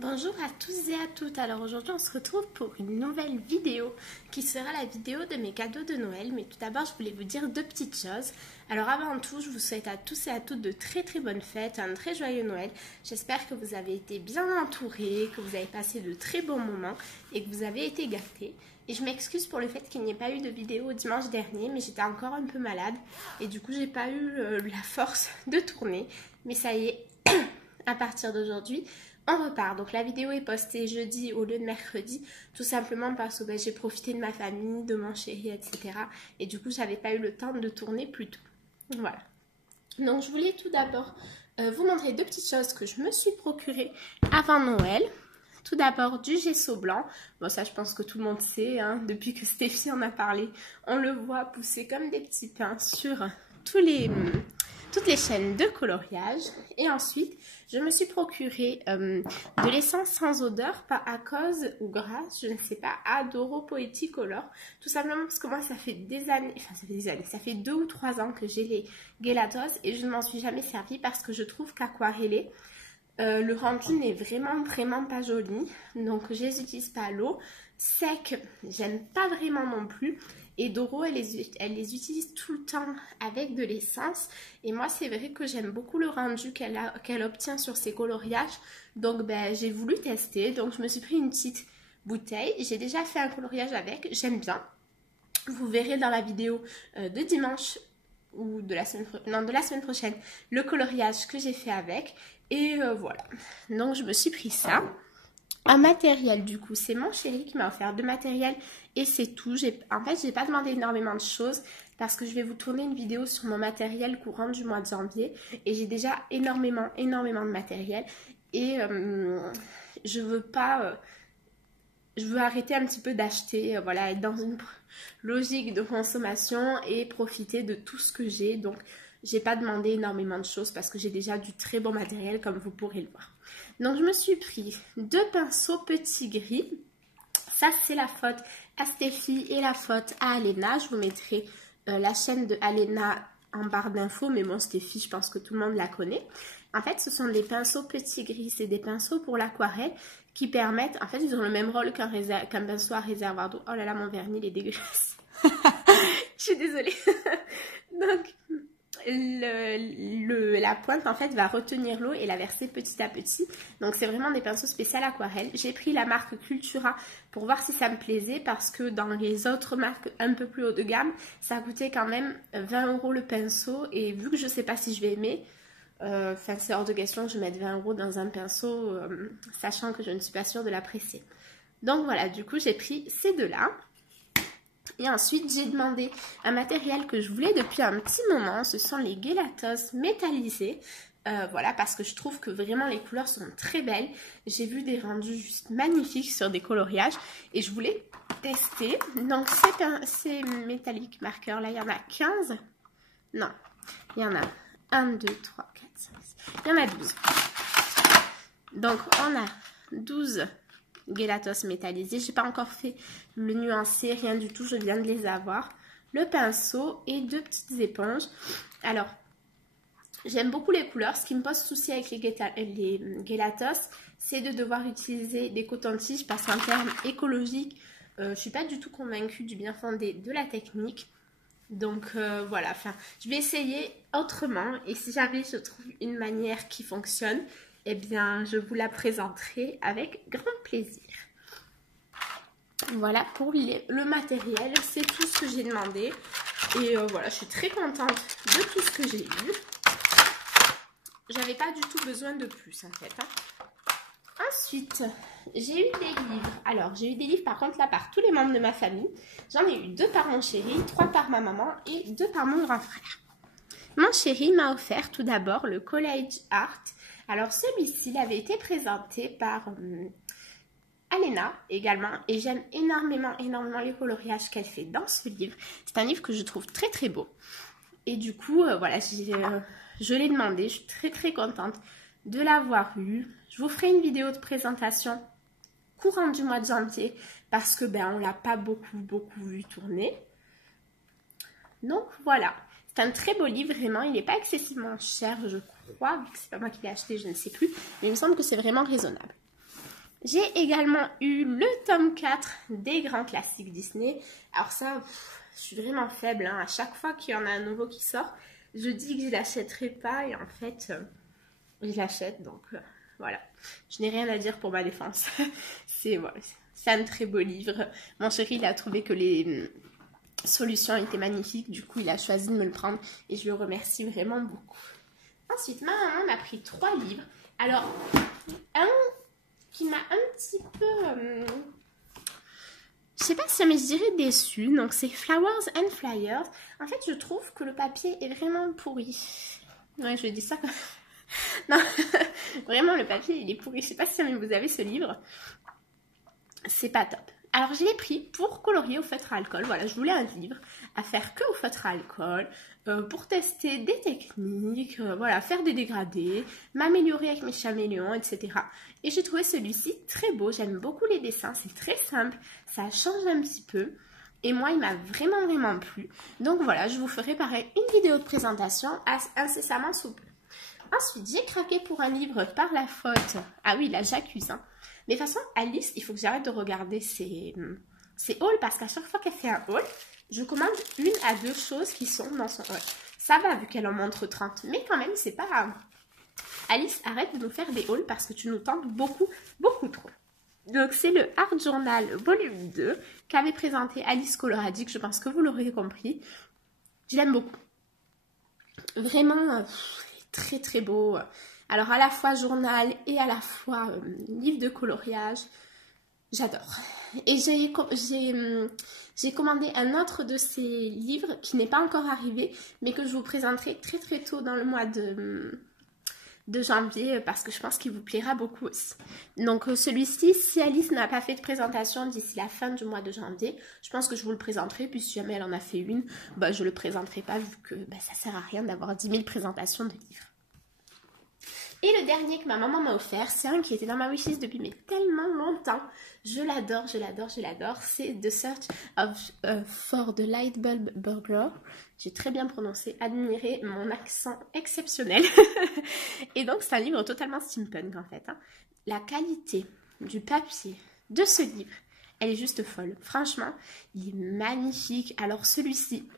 Bonjour à tous et à toutes. Alors aujourd'hui on se retrouve pour une nouvelle vidéo qui sera la vidéo de mes cadeaux de Noël. Mais tout d'abord je voulais vous dire deux petites choses. Alors avant tout je vous souhaite à tous et à toutes de très bonnes fêtes, un très joyeux Noël. J'espère que vous avez été bien entourés, que vous avez passé de très bons moments et que vous avez été gâtés. Et je m'excuse pour le fait qu'il n'y ait pas eu de vidéo dimanche dernier, mais j'étais encore un peu malade et du coup j'ai pas eu la force de tourner. Mais ça y est, à partir d'aujourd'hui on repart. Donc la vidéo est postée jeudi au lieu de mercredi, tout simplement parce que j'ai profité de ma famille, de mon chéri, etc. Et du coup j'avais pas eu le temps de tourner plus tôt. Voilà. Donc je voulais tout d'abord vous montrer deux petites choses que je me suis procurées avant Noël. Tout d'abord du gesso blanc. Bon ça je pense que tout le monde sait, hein, depuis que Stéphie en a parlé, on le voit pousser comme des petits pains sur toutes les chaînes de coloriage. Et ensuite je me suis procuré de l'essence sans odeur, pas à cause ou grâce, je ne sais pas, à Doro Poetic Color. Tout simplement parce que moi ça fait des années, ça fait 2 ou 3 ans que j'ai les Gelatos et je ne m'en suis jamais servi parce que je trouve qu'aquarellé, le rendu n'est vraiment pas joli. Donc je les utilise pas à l'eau. Sec, j'aime pas vraiment non plus. Et Doro, elle les utilise tout le temps avec de l'essence. Et moi, c'est vrai que j'aime beaucoup le rendu qu'elle obtient sur ses coloriages. Donc, j'ai voulu tester. Donc, je me suis pris une petite bouteille. J'ai déjà fait un coloriage avec. J'aime bien. Vous verrez dans la vidéo de dimanche ou de la semaine prochaine le coloriage que j'ai fait avec. Et voilà. Donc, je me suis pris ça. Un matériel, du coup, c'est mon chéri qui m'a offert de matériel et c'est tout. En fait, j'ai pas demandé énormément de choses parce que je vais vous tourner une vidéo sur mon matériel courant du mois de janvier et j'ai déjà énormément de matériel et je veux pas... je veux arrêter un petit peu d'acheter, voilà, être dans une logique de consommation et profiter de tout ce que j'ai. Donc, j'ai pas demandé énormément de choses parce que j'ai déjà du très bon matériel comme vous pourrez le voir. Donc, je me suis pris 2 pinceaux petits gris. Ça, c'est la faute à Stéphie et la faute à Alena. Je vous mettrai la chaîne de Alena en barre d'infos, mais bon, Stéphie, je pense que tout le monde la connaît. En fait, ce sont des pinceaux petits gris, c'est des pinceaux pour l'aquarelle qui permettent, en fait, ils ont le même rôle qu'un pinceau à réservoir d'eau. Oh là là, mon vernis, il est dégueulasse. Je suis désolée. Donc, la pointe, en fait, va retenir l'eau et la verser petit à petit. Donc, c'est vraiment des pinceaux spéciaux aquarelle. J'ai pris la marque Cultura pour voir si ça me plaisait parce que dans les autres marques un peu plus haut de gamme, ça coûtait quand même 20 € le pinceau. Et vu que je ne sais pas si je vais aimer, c'est hors de question que je mette 20 € dans un pinceau, sachant que je ne suis pas sûre de l'apprécier. Donc voilà, du coup, j'ai pris ces deux-là. Et ensuite, j'ai demandé un matériel que je voulais depuis un petit moment. Ce sont les Gelatos métallisés. Voilà, parce que je trouve que vraiment les couleurs sont très belles. J'ai vu des rendus juste magnifiques sur des coloriages. Et je voulais tester. Donc, ces métalliques marqueurs, là, il y en a 15. Non, il y en a 1, 2, 3, 4, 5, 6. Il y en a 12. Donc, on a 12 Gelatos métallisés. Je n'ai pas encore fait le nuancé, rien du tout. Je viens de les avoir. Le pinceau et 2 petites éponges. Alors, j'aime beaucoup les couleurs. Ce qui me pose souci avec les Gelatos, c'est de devoir utiliser des cotons-tiges parce qu'en termes écologiques, je ne suis pas du tout convaincue du bien fondé de la technique. Donc voilà, je vais essayer autrement et si jamais je trouve une manière qui fonctionne, eh bien je vous la présenterai avec grand plaisir. Voilà pour le matériel, c'est tout ce que j'ai demandé et voilà, je suis très contente de tout ce que j'ai eu. J'avais pas du tout besoin de plus en fait, hein. Ensuite, j'ai eu des livres. Alors, j'ai eu des livres par contre là par tous les membres de ma famille. J'en ai eu 2 par mon chéri, 3 par ma maman et 2 par mon grand frère. Mon chéri m'a offert tout d'abord le Collage Art. Alors, celui-ci avait été présenté par Alena également. Et j'aime énormément les coloriages qu'elle fait dans ce livre. C'est un livre que je trouve très beau. Et du coup, voilà, je l'ai demandé. Je suis très contente de l'avoir eu. Je vous ferai une vidéo de présentation courant du mois de janvier parce que on l'a pas beaucoup vu tourner. Donc voilà, c'est un très beau livre vraiment, il n'est pas excessivement cher je crois, vu que c'est pas moi qui l'ai acheté, je ne sais plus, mais il me semble que c'est vraiment raisonnable. J'ai également eu le tome 4 des grands classiques Disney. Alors ça, je suis vraiment faible, hein. À chaque fois qu'il y en a un nouveau qui sort, je dis que je l'achèterai pas et en fait, je l'achète. Donc voilà, je n'ai rien à dire pour ma défense. Voilà, c'est un très beau livre. Mon chéri, il a trouvé que les solutions étaient magnifiques. Du coup, il a choisi de me le prendre et je le remercie vraiment beaucoup. Ensuite, ma maman m'a pris 3 livres. Alors, un qui m'a un petit peu... je sais pas si mais je dirais déçue. Donc, c'est Flowers and Flyers. En fait, je trouve que le papier est vraiment pourri. Ouais, je dis ça comme... non, vraiment, le papier, il est pourri. Je sais pas si vous avez ce livre. C'est pas top. Alors, je l'ai pris pour colorier au feutre à alcool. Voilà, je voulais un livre à faire que au feutre à alcool, pour tester des techniques, voilà, faire des dégradés, m'améliorer avec mes caméléons, etc. Et j'ai trouvé celui-ci très beau. J'aime beaucoup les dessins, c'est très simple, ça change un petit peu. Et moi, il m'a vraiment, vraiment plu. Donc voilà, je vous ferai pareil une vidéo de présentation incessamment sous peu. Ensuite, j'ai craqué pour un livre par la faute. Ah oui, là, j'accuse, hein. Mais de toute façon, Alice, il faut que j'arrête de regarder ses hauls parce qu'à chaque fois qu'elle fait un haul, je commande 1 à 2 choses qui sont dans son haul. Ça va vu qu'elle en montre 30, mais quand même, c'est pas grave. Alice, arrête de nous faire des hauls parce que tu nous tentes beaucoup, beaucoup trop. Donc, c'est le Art Journal volume 2 qu'avait présenté Alice Coloradic. Je pense que vous l'aurez compris. Je l'aime beaucoup. Vraiment, très très beau. Alors, à la fois journal et à la fois livre de coloriage. J'adore. Et j'ai commandé un autre de ces livres qui n'est pas encore arrivé, mais que je vous présenterai très très tôt dans le mois de janvier parce que je pense qu'il vous plaira beaucoup aussi. Donc celui-ci, si Alice n'a pas fait de présentation d'ici la fin du mois de janvier, je pense que je vous le présenterai. Puis si jamais elle en a fait une, bah, je ne le présenterai pas vu que ça sert à rien d'avoir 10 000 présentations de livres. Et le dernier que ma maman m'a offert, c'est un qui était dans ma wishlist depuis mais tellement longtemps. Je l'adore, je l'adore, je l'adore. C'est The Search for the Light Bulb Burglar. J'ai très bien prononcé, admirez mon accent exceptionnel. Et donc c'est un livre totalement steampunk en fait, hein. La qualité du papier de ce livre, elle est juste folle. Franchement, il est magnifique. Alors celui-ci,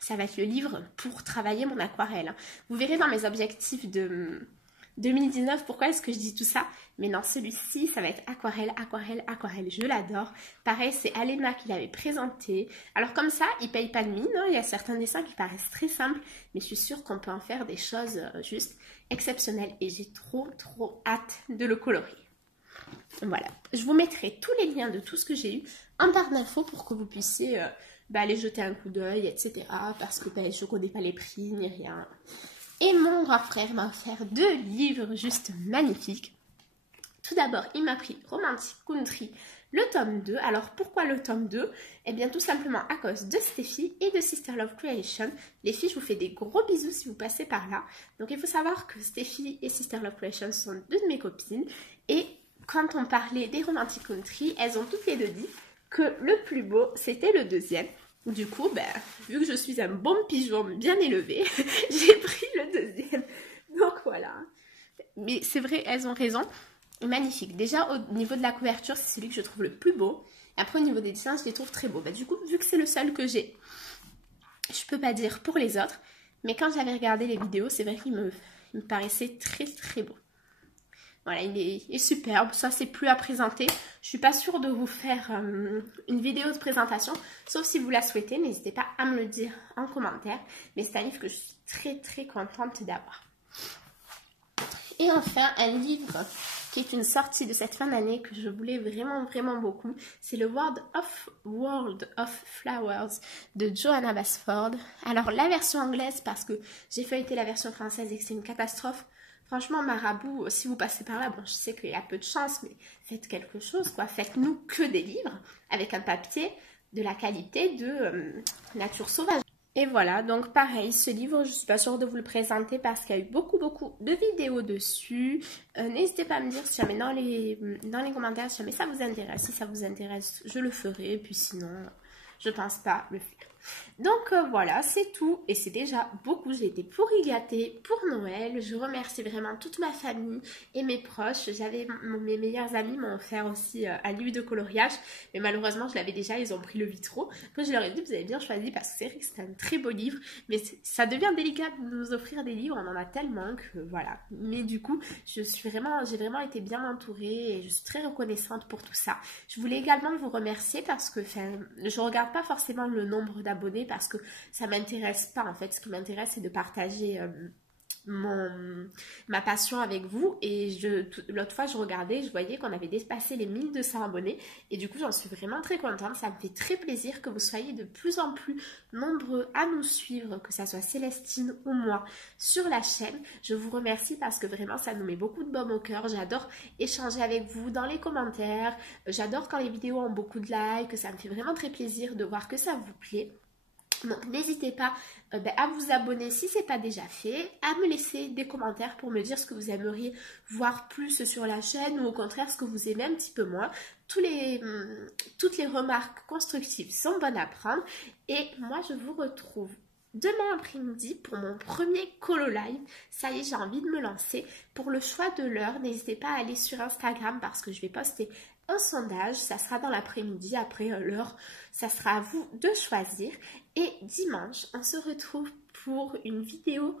ça va être le livre pour travailler mon aquarelle, hein. Vous verrez dans mes objectifs de 2019, pourquoi est-ce que je dis tout ça? Mais non, celui-ci, ça va être aquarelle, aquarelle, aquarelle. Je l'adore. Pareil, c'est Alena qui l'avait présenté. Alors comme ça, il paye pas de mine, hein. Il y a certains dessins qui paraissent très simples, mais je suis sûre qu'on peut en faire des choses juste exceptionnelles. Et j'ai trop, trop hâte de le colorier. Voilà. Je vous mettrai tous les liens de tout ce que j'ai eu en barre d'infos pour que vous puissiez aller jeter un coup d'œil, etc. Parce que je ne connais pas les prix ni rien. Et mon grand frère m'a offert 2 livres juste magnifiques. Tout d'abord, il m'a pris Romantic Country, le tome 2. Alors, pourquoi le tome 2? Eh bien, tout simplement à cause de Steffi et de Sister Love Creation. Les filles, je vous fais des gros bisous si vous passez par là. Donc, il faut savoir que Steffi et Sister Love Creation sont 2 de mes copines. Et quand on parlait des Romantic Country, elles ont toutes les 2 dit que le plus beau, c'était le deuxième. Du coup, vu que je suis un bon pigeon bien élevé, j'ai pris le deuxième. Donc voilà. Mais c'est vrai, elles ont raison. Magnifique. Déjà, au niveau de la couverture, c'est celui que je trouve le plus beau. Après, au niveau des dessins, je les trouve très beaux. Du coup, vu que c'est le seul que j'ai, je peux pas dire pour les autres. Mais quand j'avais regardé les vidéos, c'est vrai qu'il me paraissait très très beau. Voilà, il est superbe. Ça, c'est plus à présenter. Je suis pas sûre de vous faire une vidéo de présentation. Sauf si vous la souhaitez. N'hésitez pas à me le dire en commentaire. Mais c'est un livre que je suis très très contente d'avoir. Et enfin, un livre qui est une sortie de cette fin d'année que je voulais vraiment vraiment beaucoup. C'est le World of Flowers de Johanna Basford. Alors, la version anglaise, parce que j'ai feuilleté la version française et que c'est une catastrophe. Franchement, Marabout, si vous passez par là, bon, je sais qu'il y a peu de chance, mais faites quelque chose, quoi. Faites-nous que des livres avec un papier de la qualité de Nature Sauvage. Et voilà, donc pareil, ce livre, je ne suis pas sûre de vous le présenter parce qu'il y a eu beaucoup de vidéos dessus. N'hésitez pas à me dire si jamais dans les commentaires, si jamais ça vous intéresse. Si ça vous intéresse, je le ferai, puis sinon, je pense pas le faire. Donc voilà, c'est tout et c'est déjà beaucoup. J'ai été pourri gâtée pour Noël. Je remercie vraiment toute ma famille et mes proches. Mes meilleurs amis m'ont offert aussi un livre de coloriage, mais malheureusement je l'avais déjà, ils ont pris le vitro. Après je leur ai dit vous avez bien choisi parce que c'est vrai que c'est un très beau livre, mais ça devient délicat de nous offrir des livres, on en a tellement que voilà. Mais du coup j'ai vraiment été bien entourée et je suis très reconnaissante pour tout ça. Je voulais également vous remercier parce que je regarde pas forcément le nombre d'abonnés parce que ça m'intéresse pas en fait. Ce qui m'intéresse c'est de partager ma passion avec vous et l'autre fois je regardais, je voyais qu'on avait dépassé les 1200 abonnés et du coup j'en suis vraiment très contente. Ça me fait très plaisir que vous soyez de plus en plus nombreux à nous suivre, que ça soit Célestine ou moi sur la chaîne. Je vous remercie parce que vraiment ça nous met beaucoup de baume au cœur. J'adore échanger avec vous dans les commentaires, j'adore quand les vidéos ont beaucoup de likes, ça me fait vraiment très plaisir de voir que ça vous plaît. Donc n'hésitez pas à vous abonner si ce n'est pas déjà fait, à me laisser des commentaires pour me dire ce que vous aimeriez voir plus sur la chaîne ou au contraire ce que vous aimez un petit peu moins. Toutes les remarques constructives sont bonnes à prendre et moi je vous retrouve demain après-midi pour mon premier colo live. Ça y est, j'ai envie de me lancer. Pour le choix de l'heure, n'hésitez pas à aller sur Instagram parce que je vais poster un sondage. Ça sera dans l'après-midi, après l'heure. Ça sera à vous de choisir. Et dimanche, on se retrouve pour une vidéo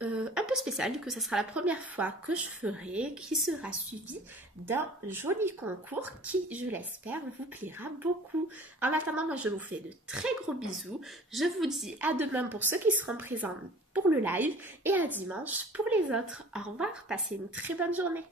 un peu spéciale, que ce sera la première fois que je ferai, qui sera suivie d'un joli concours qui, je l'espère, vous plaira beaucoup. En attendant, moi je vous fais de très gros bisous. Je vous dis à demain pour ceux qui seront présents pour le live et à dimanche pour les autres. Au revoir, passez une très bonne journée.